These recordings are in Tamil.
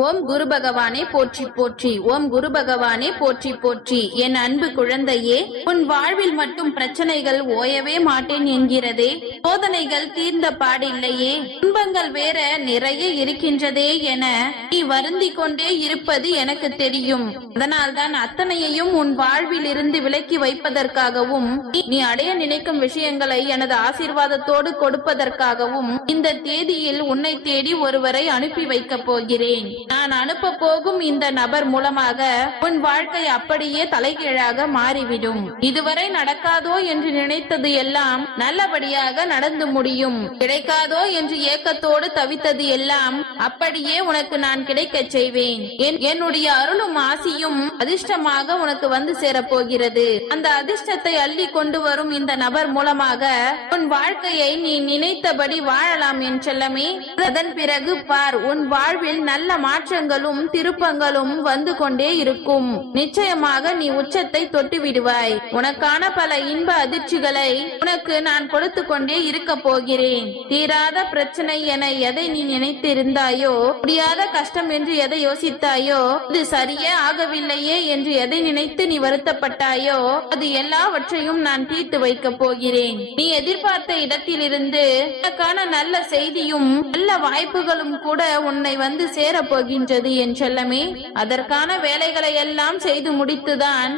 ஓம் குரு பகவானே போற்றி போற்றி. ஓம் குரு பகவானே போற்றி போற்றி. என் அன்பு குழந்தையே, உன் வாழ்வில் மட்டும் பிரச்சனைகள் ஓயவே மாட்டேன் என்கிறதே, சோதனைகள் தீர்ந்த பாடில்லையே, துன்பங்கள் வேற நிறைய இருக்கின்றதே என நீ வருந்தி கொண்டே இருப்பது எனக்கு தெரியும். அதனால்தான் அத்தனையையும் உன் வாழ்வில் இருந்து விலக்கி வைப்பதற்காகவும் நீ அடைய நினைக்கும் விஷயங்களை எனது ஆசீர்வாதத்தோடு கொடுப்பதற்காகவும் இந்த தேதியில் உன்னை தேடி ஒருவரை அனுப்பி வைக்கப் போகிறேன். நான் அனுப்ப போகும் இந்த நபர் மூலமாக உன் வாழ்க்கை அப்படியே தலைகீழாக மாறிவிடும். இதுவரை நடக்காதோ என்று நினைத்தது எல்லாம் நல்லபடியாக நடந்து முடியும். கிடைக்காதோ என்று ஏக்கத்தோடு தவித்தது எல்லாம் அப்படியே உனக்கு நான் கிடைக்கச் செய்வேன். என்னுடைய அருளும் ஆசியும் அதிர்ஷ்டமாக உனக்கு வந்து சேரப்போகிறது. அந்த அதிர்ஷ்டத்தை அள்ளி கொண்டு வரும் இந்த நபர் மூலமாக உன் வாழ்க்கையை நீ நினைத்தபடி வாழலாம் என் செல்லமே. அதன் பிறகு பார், உன் வாழ்வில் நல்ல மாற்றங்களும் திருப்பங்களும் வந்து கொண்டே இருக்கும். நிச்சயமாக நீ உச்சத்தை தொட்டு விடுவாய். உனக்கான பல இன்ப அதிர்ச்சிகளை உனக்கு நான் கொடுத்து கொண்டே இருக்க போகிறேன். தீராத பிரச்சனை என எதை நீ நினைத்து இருந்தாயோ, முடியாத கஷ்டம் என்று எதை யோசித்தாயோ, இது சரியே ஆகவில்லையே என்று எதை நினைத்து நீ வருத்தப்பட்டாயோ, அது எல்லாவற்றையும் நான் தீர்த்து வைக்க போகிறேன். நீ எதிர்பார்த்த இடத்திலிருந்து உனக்கான நல்ல செய்தியும் நல்ல வாய்ப்புகளும் கூட உன்னை வந்து சேரப்போ போகின்றது என் செல்லமே. அதற்கான வேலைகளை எல்லாம் செய்து முடித்துதான்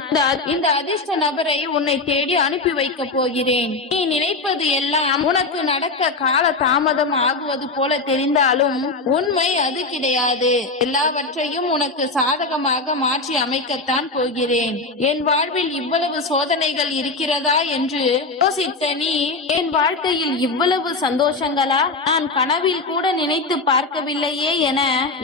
இந்த அதிர்ஷ்ட நபரை உன்னை தேடி அனுப்பி வைக்க போகிறேன். நீ நினைப்பது எல்லாம் உனக்கு நடக்க கால தாமதம் ஆகுவது போல தெரிந்தாலும் உண்மை அது கிடையாது. எல்லாவற்றையும் உனக்கு சாதகமாக மாற்றி அமைக்கத்தான் போகிறேன். என் வாழ்வில் இவ்வளவு சோதனைகள் இருக்கிறதா என்று யோசித்த நீ, என் வாழ்க்கையில் இவ்வளவு சந்தோஷங்களா, நான் கனவில் கூட நினைத்து பார்க்கவில்லையே என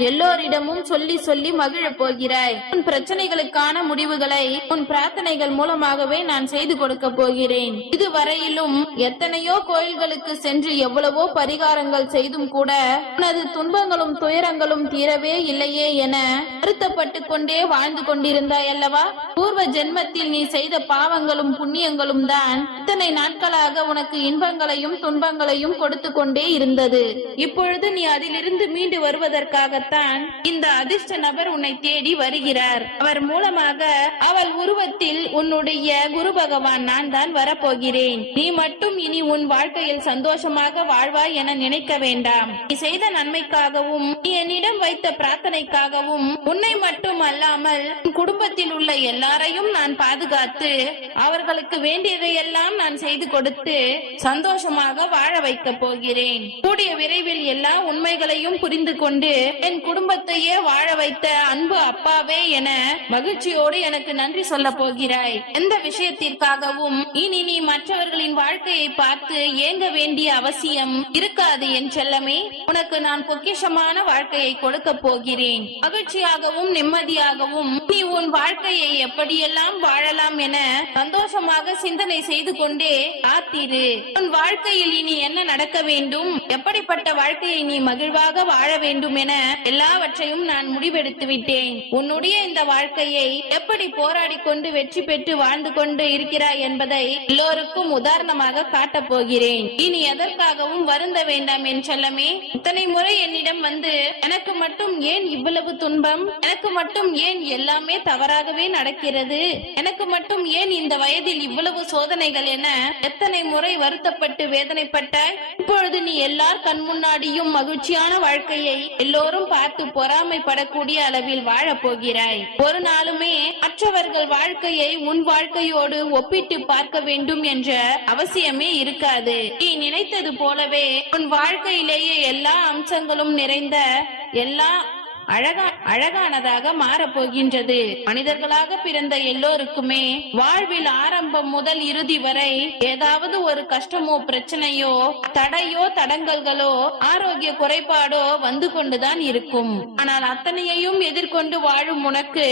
எல்லோரிடமும் சொல்லி சொல்லி மகிழப் போகிறாய். உன் பிரச்சனைகளுக்கான முடிவுகளை உன் பிரார்த்தனைகள் மூலமாகவே நான் செய்து கொடுக்க போகிறேன். இதுவரையிலும் எத்தனையோ கோயில்களுக்கு சென்று எவ்வளவோ பரிகாரங்கள் செய்தும் கூட உனது துன்பங்களும் துயரங்களும் தீரவே இல்லையே என வருத்தப்பட்டு கொண்டே வாழ்ந்து கொண்டிருந்தாய் அல்லவா? பூர்வ ஜென்மத்தில் நீ செய்த பாவங்களும் புண்ணியங்களும் தான் இத்தனை நாட்களாக உனக்கு இன்பங்களையும் துன்பங்களையும் கொடுத்து கொண்டே இருந்தது. இப்பொழுது நீ அதிலிருந்து மீண்டு வருவதற்காகத்தான் இந்த அதிர்ஷ்ட நபர் உன்னை தேடி வருகிறார். அவர் மூலமாக அவள் உருவத்தில் உன்னுடைய குரு பகவான் நான் தான் வரப்போகிறேன். நீ மட்டும் இனி உன் வாழ்க்கையில் சந்தோஷமாக வாழ்வாய் என நினைக்க வேண்டாம். நீ செய்த நன்மைக்காகவும் நீ என்னிடம் வைத்த பிரார்த்தனைக்காகவும் உன்னை மட்டும் அல்லாமல் உன் குடும்பத்தில் உள்ள எல்லாரையும் நான் பாதுகாத்து அவர்களுக்கு வேண்டியதையெல்லாம் நான் செய்து கொடுத்து சந்தோஷமாக வாழ வைக்க போகிறேன். கூடிய விரைவில் எல்லா உண்மைகளையும் புரிந்து கொண்டு என் குடும்பத்தையே வாழ வைத்த அன்பு அப்பாவே என மகிழ்ச்சியோடு எனக்கு நன்றி சொல்ல போகிறாய். எந்த விஷயத்திற்காகவும் இனி நீ மற்றவர்களின் வாழ்க்கையை பார்த்து ஏங்க வேண்டிய அவசியம் இருக்காது என் செல்லமே. உனக்கு நான் பொக்கிஷமான வாழ்க்கையை கொடுக்க போகிறேன். மகிழ்ச்சியாகவும் நிம்மதியாகவும் நீ உன் வாழ்க்கையை எப்படியெல்லாம் வாழலாம் என சந்தோஷமாக சிந்தனை செய்து கொண்டே காத்திரு. உன் வாழ்க்கையில் இனி என்ன நடக்க வேண்டும், எப்படிப்பட்ட வாழ்க்கையை நீ மகிழ்வாக வாழ வேண்டும் என எல்லாவற்றையும் நான் முடிவெடுத்து விட்டேன். உன்னுடைய இந்த வாழ்க்கையை எப்படி போராடி கொண்டு வெற்றி பெற்று வாழ்ந்து கொண்டு இருக்கிறாய் என்பதை எல்லோருக்கும் உதாரணமாக காட்டப் போகிறேன். இனி எதற்காகவும் வருந்த வேண்டாம் என் செல்லமே. இத்தனை முறை என்னிடம் வந்து எனக்கு மட்டும் ஏன் இவ்வளவு துன்பம், எனக்கு மட்டும் ஏன் எல்லாமே தவறாகவே நடக்கிறது, எனக்கு மட்டும் ஏன் இந்த வயதில் இவ்வளவு சோதனைகள் என எத்தனை முறை வருத்தப்பட்டு வேதனைப்பட்டாய். இப்பொழுது நீ எல்லார் கண் முன்னாடியும் மகிழ்ச்சியான வாழ்க்கையை எல்லோரும் பார்த்து பொறாமைப்படக்கூடிய அளவில் வாழப் போகிறாய். ஒரு நாளுமே மற்றவர்கள் வாழ்க்கையை உன் வாழ்க்கையோடு ஒப்பிட்டு பார்க்க வேண்டும் என்ற அவசியமே இருக்காது. நீ நினைத்தது போலவே உன் வாழ்க்கையிலேயே எல்லா அம்சங்களும் நிறைந்த எல்லா அழகானதாக மாறப்போகின்றது. மனிதர்களாக பிறந்த எல்லோருக்குமே வாழ்வில் ஆரம்பம் முதல் இறுதி வரை ஏதாவது ஒரு கஷ்டமோ பிரச்சனையோ தடையோ தடங்கல்களோ ஆரோக்கிய குறைபாடோ வந்து கொண்டுதான் இருக்கும். ஆனால் அத்தனையையும் எதிர்கொண்டு வாழும் உனக்கு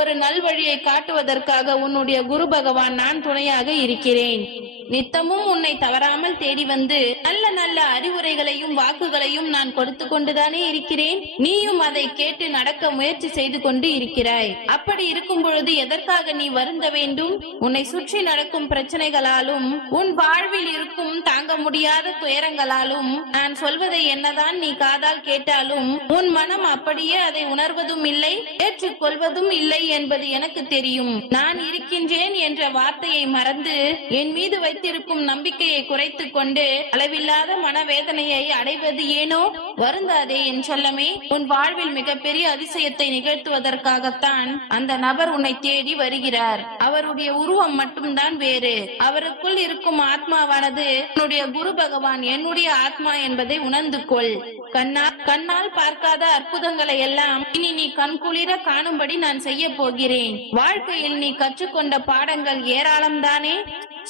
ஒரு நல்வழியை காட்டுவதற்காக உன்னுடைய குரு பகவான் நான் துணையாக இருக்கிறேன். நித்தமும் உன்னை தவறாமல் தேடி வந்து நல்ல நல்ல அறிவுரைகளையும் வாக்குகளையும் நான் கொடுத்து கொண்டுதானே இருக்கிறேன். நீயும் அதை கேட்டு நடக்க முயற்சி செய்து கொண்டு இருக்கிறாய். அப்படி இருக்கும் பொழுது எதற்காக நீ வருந்த வேண்டும்? உன்னை சுற்றி நடக்கும் பிரச்சனைகளாலும் உன் வாழ்வில் இருக்கும் தாங்க முடியாத துயரங்களாலும் நான் சொல்வதை என்னதான் நீ காதால் கேட்டாலும் உன் மனம் அப்படியே அதை உணர்வதும் இல்லை, ஏற்றுக்கொள்வதும் இல்லை என்பது எனக்கு தெரியும். நான் இருக்கின்றேன் என்ற வார்த்தையை மறந்து என் மீது வைத்திருக்கும் நம்பிக்கையை குறைத்துக் கொண்டு அளவில்லாத மனவேதனையை அடைவது ஏனோ? வருந்தாதே என் செல்லமே. உன் வாழ்வில் மிகப்பெரிய அதிசயத்தை நிகழ்த்துவதற்காகத்தான் அந்த நபர் உன்னை தேடி வருகிறார். அவருடைய உருவம் மட்டும்தான் வேறு. அவருக்குள் இருக்கும் ஆத்மாவானது உன்னுடைய குரு பகவான், என்னுடைய ஆத்மா என்பதை உணர்ந்து கொள். கண்ணால் பார்க்காத அற்புதங்களை எல்லாம் இனி நீ கண்குளிர காணும்படி நான் செய்ய போகிறேன். வாழ்க்கையில் நீ கற்றுக்கொண்ட பாடங்கள் ஏராளம் தானே.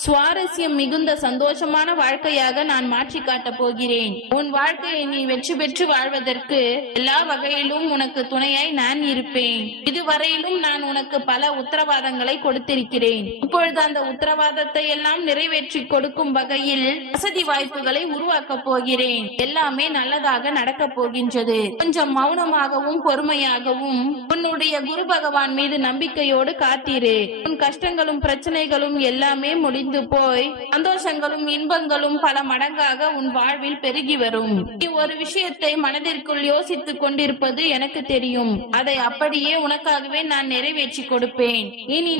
சுவாரஸ்யம் மிகுந்த சந்தோஷமான வாழ்க்கையாக நான் மாற்றி காட்டப் போகிறேன். உன் வாழ்க்கையை நீ வெற்றி பெற்று வாழ்வதற்கு எல்லா வகையிலும் உனக்கு துணையாய் நான் இருப்பேன். இதுவரையிலும் நான் உனக்கு பல உத்தரவாதங்களை கொடுத்திருக்கிறேன். இப்பொழுது அந்த உத்தரவாதத்தை எல்லாம் நிறைவேற்றி கொடுக்கும் வகையில் வசதி வாய்ப்புகளை உருவாக்க போகிறேன். எல்லாமே நல்லதாக நடக்க போகின்றது. கொஞ்சம் மௌனமாகவும் பொறுமையாகவும் உன்னுடைய குரு பகவான் மீது நம்பிக்கையோடு காத்திரு. உன் கஷ்டங்களும் பிரச்சனைகளும் எல்லாமே முடிந்து போய் சந்தோஷங்களும் இன்பங்களும் பல மடங்காக உன் வாழ்வில் பெருகி வரும். நீ ஒரு விஷயத்தை மனதிற்குள் யோசித்துக் கொண்டிருப்பது எனக்கு தெரியும். அதை அப்படியே உனக்காகவே நான் நிறைவேற்றி கொடுப்பேன். இனி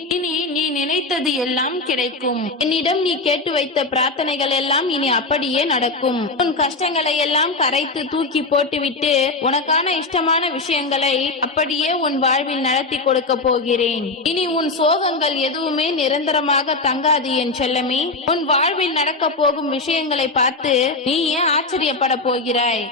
நீ நினைத்தது எல்லாம் கிடைக்கும். என்னிடம் நீ கேட்டு வைத்த பிரார்த்தனைகள் எல்லாம் இனி அப்படியே நடக்கும். உன் கஷ்டங்களை எல்லாம் கரைத்து தூக்கி போட்டுவிட்டு உனக்கான இஷ்டமான விஷயங்களை அப்படியே உன் வாழ்வில் நடத்தி கொடுக்க போகிறேன். இனி உன் சோகங்கள் எதுவுமே நிரந்தரமாக தங்காது என் செல்லமே. உன் வாழ்வில் நடக்க போகும் விஷயங்களை பார்த்து நீ ஏன் ஆச்சரியப்பட போகிறாய்?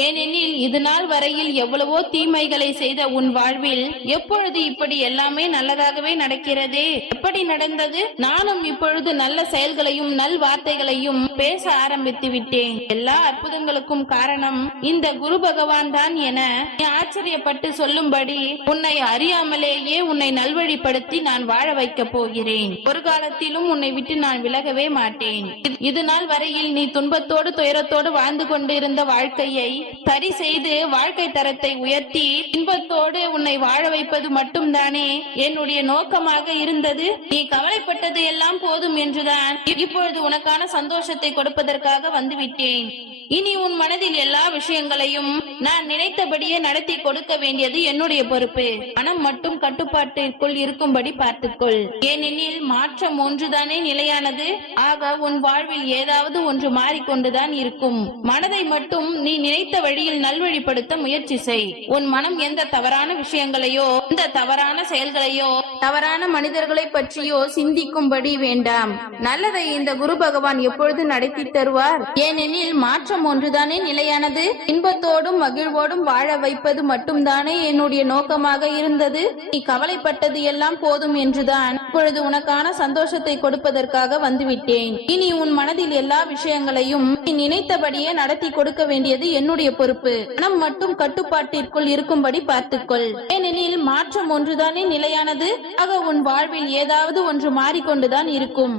ஏனெனில் இது நாள் வரையில் எவ்வளவோ தீமைகளை செய்த உன் வாழ்வில் எப்பொழுது இப்படி எல்லாமே நல்லதாகவே நடக்கிறதே? எப்படி நடந்தது? நானும் இப்பொழுது நல்ல செயல்களையும் நல் வார்த்தைகளையும் பேச ஆரம்பித்து விட்டேன். எல்லா அற்புதங்களுக்கும் காரணம் இந்த குரு பகவான் தான் என நீ ஆச்சரியப்பட்டு சொல்லும்படி உன்னை அறியாமலேயே உன்னை நல்வழிப்படுத்தி நான் வாழ வைக்க போகிறேன். ஒரு காலத்திலும் உன்னை விட்டு நான் விலகவே மாட்டேன். இது நாள் வரையில் நீ துன்பத்தோடு துயரத்தோடு வாழ்ந்து கொண்டு இருந்த வாழ்க்கையை சரி செய்து வாழ்க்கை தரத்தை உயர்த்தி இன்பத்தோடு உன்னை வாழ வைப்பது மட்டும்தானே என்னுடைய நோக்கமாக இருந்தது. நீ கவலைப்பட்டது எல்லாம் போதும் என்றுதான் இப்பொழுது உனக்கான சந்தோஷத்தை கொடுப்பதற்காக வந்துவிட்டேன். இனி உன் மனதில் எல்லா விஷயங்களையும் நான் நினைத்தபடியே நடத்தி கொடுக்க வேண்டியது என்னுடைய பொறுப்பு. மனம் மட்டும் கட்டுப்பாட்டிற்குள் இருக்கும்படி பார்த்துக்கொள். ஏனெனில் மாற்றம் ஒன்றுதானே நிலையானது. ஆக உன் வாழ்வில் ஏதாவது ஒன்று மாறிக்கொண்டுதான் இருக்கும். மனதை மட்டும் நீ நினைத்த வழியில் நல்வழிப்படுத்த முயற்சி செய். உன் மனம் எந்த தவறான விஷயங்களையோ எந்த தவறான செயல்களையோ தவறான மனிதர்களை பற்றியோ சிந்திக்கும்படி வேண்டாம். நல்லதை இந்த குரு பகவான் எப்பொழுது நடத்தி தருவார். ஏனெனில் மாற்றம் ஒன்றுதானே நிலையானது. இன்பத்தோடும் மகிழ்வோடும் வாழ வைப்பது மட்டும்தானே என்னுடைய நோக்கமாக இருந்தது. நீ கவலைப்பட்டது எல்லாம் போதும் என்றுதான் இப்பொழுது உனக்கான சந்தோஷத்தை கொடுப்பதற்காக வந்துவிட்டேன். இனி உன் மனதில் எல்லா விஷயங்களையும் நீ நினைத்தபடியே நடத்தி கொடுக்க வேண்டியது என்னுடைய பொறுப்பு. மனம் மட்டும் கட்டுப்பாட்டிற்குள் இருக்கும்படி பார்த்துக்கொள். ஏனெனில் மாற்றம் ஒன்றுதானே நிலையானது. ஆக உன் வாழ்வில் ஏதாவது ஒன்று மாறிக்கொண்டுதான் இருக்கும்.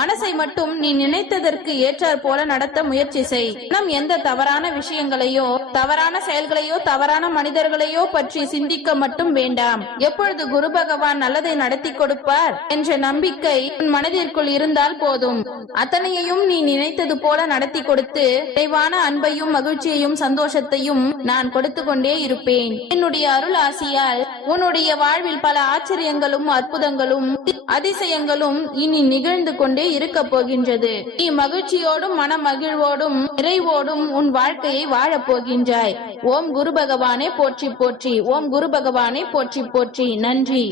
மனசை மட்டும் நீ நினைத்ததற்கு ஏற்றாற் போல நடத்த முயற்சி செய். நம் எந்த தவறான விஷயங்களையோ தவறான செயல்களையோ தவறான மனிதர்களையோ பற்றி சிந்திக்க மட்டும் வேண்டாம். எப்பொழுது குரு பகவான் நல்லதை நடத்தி கொடுப்பார் என்ற நம்பிக்கை உன் மனதிற்குள் இருந்தால் போதும். அத்தனையையும் நீ நினைத்தது போல நடத்தி கொடுத்து நிறைவான அன்பையும் மகிழ்ச்சியையும் சந்தோஷத்தையும் நான் கொடுத்து கொண்டே இருப்பேன். என்னுடைய அருள் ஆசியால் உன்னுடைய வாழ்வில் பல ஆச்சரியங்களும் அற்புதங்களும் அதிசயங்களும் இனி நிகழ்ந்து கொண்டே இருக்க போகின்றது. நீ மகிழ்ச்சியோடும் மன மகிழ்வோடும் நிறைவோடும் உன் வாழ்க்கையை வாழப் போகின்றாய். ஓம் குரு பகவானே போற்றி போற்றி. ஓம் குரு பகவானே போற்றி போற்றி. நன்றி.